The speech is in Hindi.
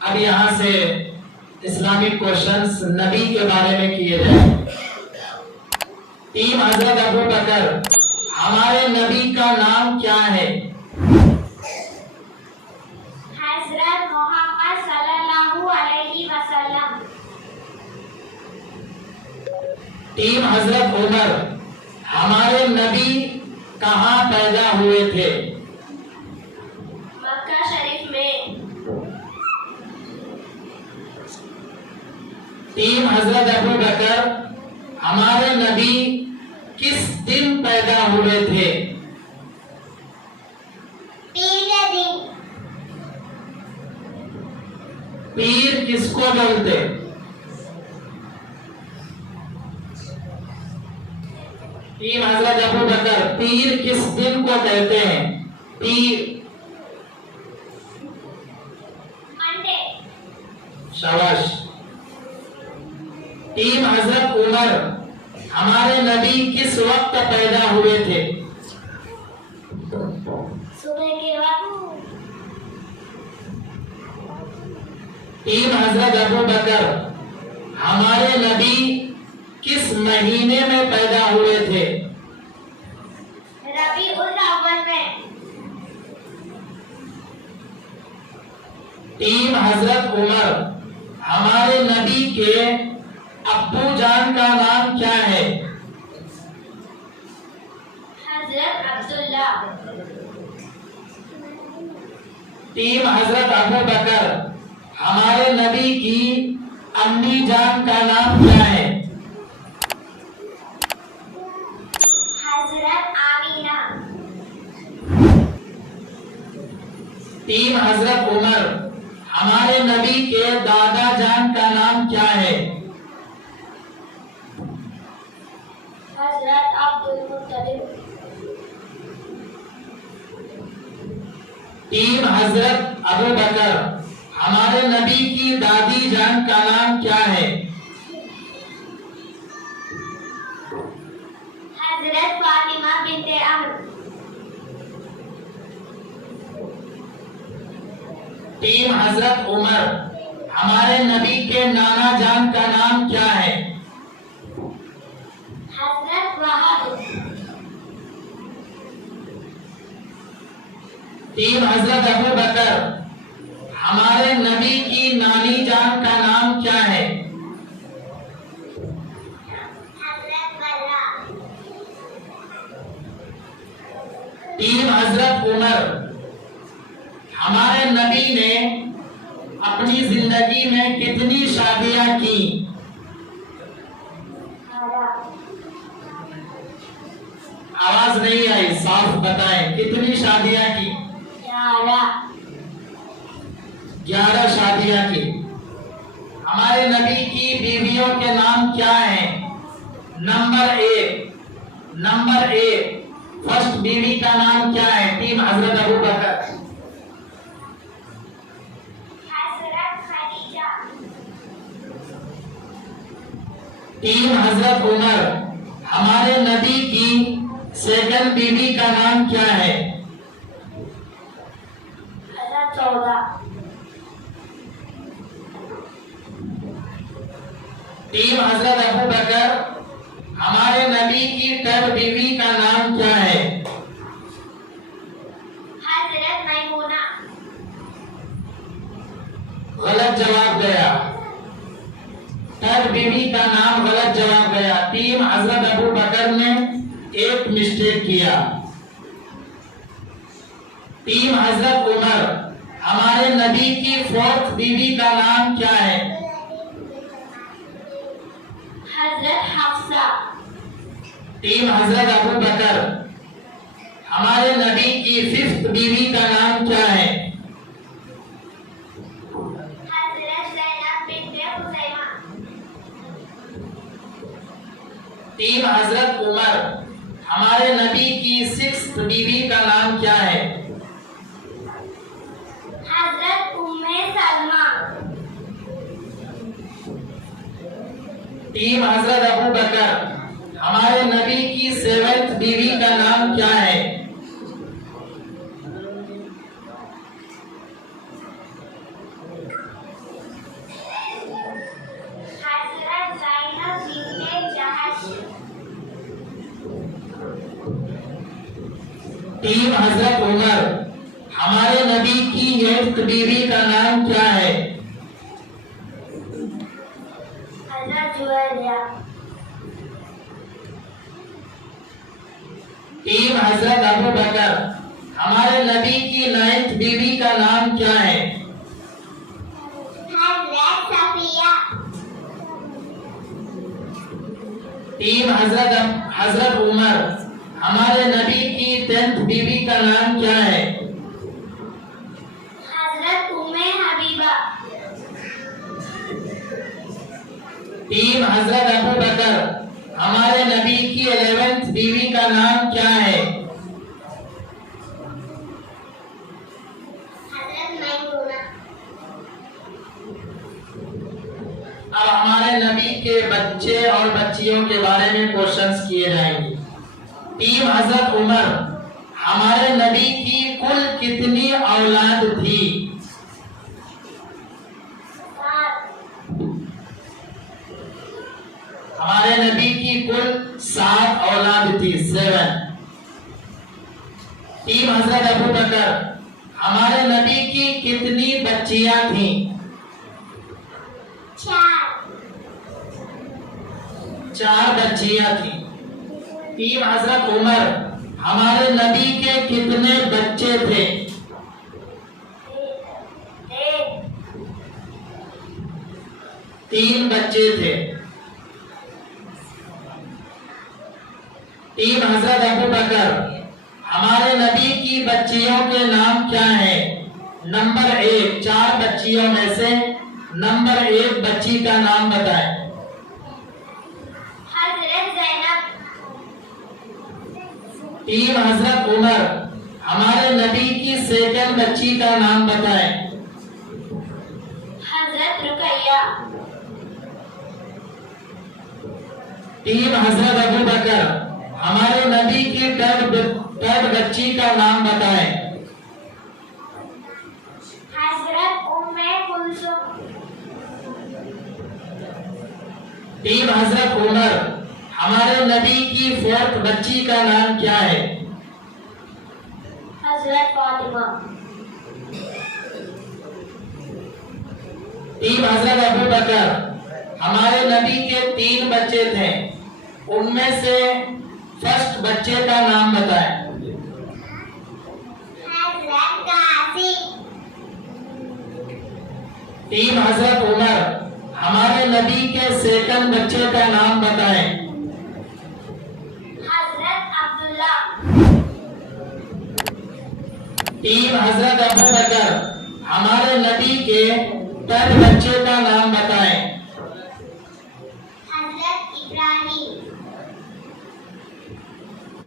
अब यहाँ से इस्लामिक क्वेश्चंस नबी के बारे में किए जाए। टीम हजरत अबू बकर, हमारे नबी का नाम क्या है? हजरत मोहम्मद सल्लल्लाहु अलैहि वसल्लम। टीम हजरत उमर, हमारे नबी कहाँ पैदा हुए थे? मक्का शरीफ में। टीम हजरत अबू बकर, हमारे नबी किस दिन पैदा हुए थे? पीर के दिन। पीर किसको बोलते? टीम हजरत अबू बकर, पीर किस दिन को कहते हैं? पीर। मंडे। शाबाश। टीम हजरत उमर, हमारे नबी किस वक्त पैदा हुए थे? सुबह के वक्त। टीम हजरत अबू बकर, हमारे नबी किस महीने में पैदा हुए थे? रबीउल अव्वल में। टीम हजरत उमर, हमारे नबी के अब्बू जान का नाम क्या है? हजरत अब्दुल्ला। टीम हजरत अबू बकर, हमारे नबी की अम्मी जान का नाम क्या है? हजरत आमीना। टीम हजरत उमर, हमारे नबी के दादा जान का नाम क्या है? हजरत अब्दुल मुत्तलिब। टीम हजरत अबू बकर, हमारे नबी की दादी जान का नाम क्या है? हजरत फातिमा बिन्ते अमर। टीम हजरत उमर, हमारे नबी के नाना जान का नाम क्या है? हजरत वहाब। टीम हजरत अबू बकर, हमारे नबी की नानी जान का नाम क्या है? हजरत बर्रा। टीम हजरत उमर, हमारे नबी ने अपनी जिंदगी में कितनी शादियां की? आवाज नहीं आई, साफ बताएं, कितनी शादियां की? 11 शादियां की। हमारे नबी की बीवियों के नाम क्या हैं? नंबर एक फर्स्ट बीवी का नाम क्या है? टीम हजरत अबू बकर। हजरत खदीजा। टीम हजरत उमर, हमारे नबी की सेकंड बीवी का नाम क्या है? हजरत सौदा। टीम हजरत अबू बकर, हमारे नबी की थर्ड बीवी का नाम क्या है? हजरत मैमूना। गलत जवाब गया। थर्ड बीवी का नाम गलत जवाब गया। टीम हजरत अबू बकर ने एक मिस्टेक किया। टीम हजरत उमर, हमारे नबी की फोर्थ बीवी का नाम क्या है? हजरत हफ्सा। टीम हजरत अबू बकर, हमारे नबी की फिफ्थ बीवी का नाम क्या है? हजरत ज़ैनब बिन्ते खुज़ैमा। टीम हजरत उमर, हमारे नबी की सिक्स्थ बीवी का नाम क्या है? हजरत उम्मे सलमा। टीम हजरत अबू बकर, हमारे नबी की सेवेंथ बीवी का नाम क्या है? टीम हजरत उमर। हमारे नबी की 8th बीवी का नाम क्या है? हजरत जुवैरिया। टीम हजरत अबू बकर। हमारे नबी की 9th बीवी का नाम क्या है? हजरत सफिया। टीम हजरत उमर। हमारे नबी की 10th बीवी का नाम क्या है? हजरत उम्मे हबीबा। टीम हजरत अबू बकर। हमारे नबी की 11th बीवी का नाम क्या है? हजरत मैमूना। अब हमारे नबी के बच्चे और बच्चियों के बारे में क्वेश्चंस किए जाएंगे। टीम हजरत उमर। हमारे नबी की कुल कितनी औलाद थी? 7। हमारे नबी की कुल 7 औलाद थी, 7। टीम हजरत अबू बकर। हमारे नबी की कितनी बच्चियां थी? 4 बच्चियां थी। टीम हजरत उमर। हमारे नबी के कितने बच्चे थे? 3 बच्चे थे। टीम हजरत अबू बकर। हमारे नबी की बच्चियों के नाम क्या है? नंबर 1, 4 बच्चियों में से नंबर 1 बच्ची का नाम बताएं। हजरत ज़ैनब। टीम हजरत उमर। हमारे नबी की 2nd बच्ची का नाम बताएं। हजरत रुकैया। टीम हजरत अबू बकर। हमारे नबी की 3rd बच्ची का नाम बताएं। हजरत उम्मे कुलसुम। टीम हजरत उमर। हमारे नबी की 4th बच्ची का नाम क्या है? हजरत फातिमा। टीम हजरत अबू बकर। हमारे नबी के 3 बच्चे थे, उनमें से फर्स्ट बच्चे का नाम बताएं। हजरत कासिम। टीम हजरत उमर। हमारे नबी के 2nd बच्चे का नाम बताएं। हजरत अब्दुल्ला। टीम हजरत अबू बकर। हमारे नबी के 3rd बच्चे